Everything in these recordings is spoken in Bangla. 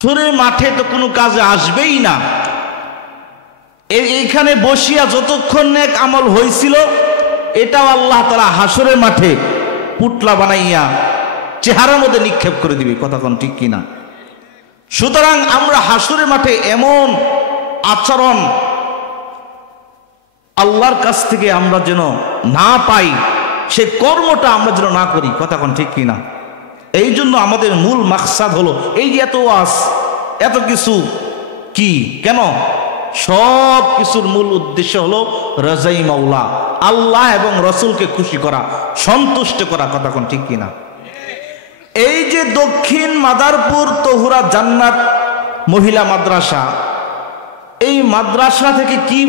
হাসরের মাঠে তো কোনো কাজে আসবেই না। এইখানে বসিয়া যতক্ষণ নেক আমল হয়েছিল এটাও আল্লাহ তাআলা হাসরের মাঠে পুটলা বানাইয়া চেহারার মধ্যে নিক্ষেপ করে দিবে। কথা কোন ঠিক কিনা? সুতরাং আমরা হাসরের মাঠে এমন আচরণ আল্লাহর কাছ থেকে আমরা যেন না পাই, সে কর্মটা আমরা যেন না করি। কথা কোন ঠিক কিনা? এই জন্য আমাদের মূল মাকসাদ হলো এই যে এত ওয়াজ এত কিছু কি কেন, সব কিছুর মূল উদ্দেশ্য হলো রাজাই মাওলা, আল্লাহ এবং রসুলকে খুশি করা, সন্তুষ্ট করা। কথা কোন ঠিক কিনা? এই যে দক্ষিণ মাদারপুর তহুরা জান্নাত মহিলা মাদ্রাসা, এই মাদ্রাসা থেকে কি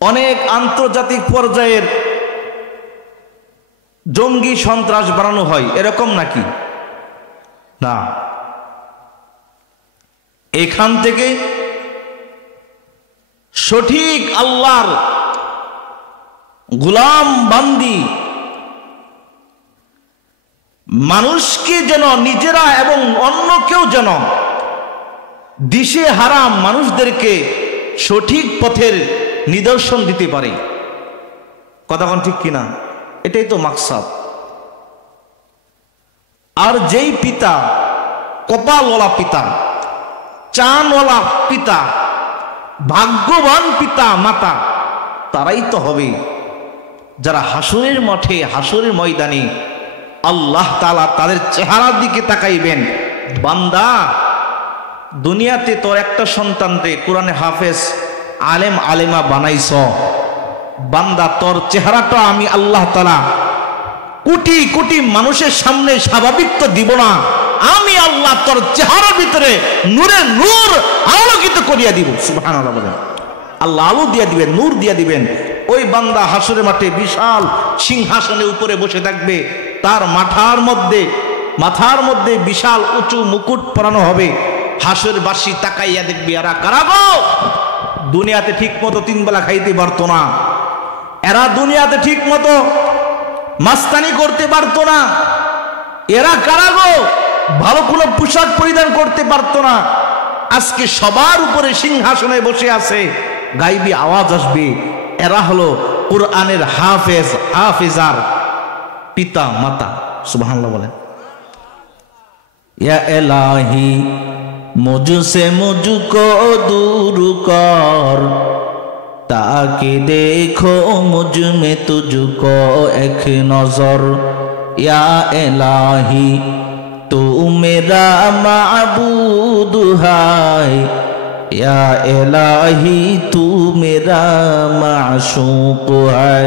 অনেক আন্তর্জাতিক পর্যায়ের জঙ্গি সন্ত্রাস বানানো হয় এরকম নাকি? না, এখান থেকে সঠিক আল্লাহর গোলাম বান্দি মানুষকে যেন নিজেরা এবং অন্য কেউ যেন দিশে হারাম মানুষদেরকে সঠিক পথের নিদর্শন দিতে পারে। কথা কোন ঠিক কিনা? এটাই তো মাকসাদ। আর যেই পিতা কপালওয়ালা পিতা, চানওয়ালা পিতা, ভাগ্যবান পিতা মাতা, তারাই তো হবে যারা হাসরের মাঠে হাসরের ময়দানে আল্লাহ তাআলা তাদের চেহারার দিকে তাকাইবেন, বান্দা দুনিয়াতে তোর একটা সন্তানকে কোরআনে হাফেজ আলেম আলেমা বানাইছ, বান্দা তোর চেহারাটা আমি আল্লাহ তাআলা কোটি কোটি মানুষের সামনে স্বাভাবিক তো দিব না, আমি আল্লাহ তোর চেহারার ভিতরে নূরে নূর আলোকিত করিয়া দিব। সুবহানাল্লাহ বলেন। আল্লাহ আলো দিয়া দিবেন, নূর দিয়া দিবেন। ওই বান্দা হাসরের মাঠে বিশাল সিংহাসনের উপরে বসে থাকবে, তার মাথার মধ্যে বিশাল উঁচু মুকুট পরানো হবে। হাসরবাসী তাকাইয়া দেখবে, এরা কারা গো? দুনিয়াতে ঠিক মতো 3 বেলা খাইতে পারতো না, এরা দুনিয়াতে ঠিক মতো মাস্তানি করতে পারতো না, এরা কারা গো? ভালো কোনো পোশাক পরিধান করতে পারতো না, আজকে সবার উপরে সিংহাসনে বসে আছে। গাইবি আওয়াজ আসবে, এরা হলো কুরআনের হাফেজ, হাফেজার পিতা মাতা। সুবহানাল্লাহ বলেন। ইয়া ইলাহি মুঝসে মুঝকো दूर कर, ताकि देखो मुझ में तुझको एक नजर। या इलाही तू मेरा माबूद है, या इलाही तू मेरा माशूक है।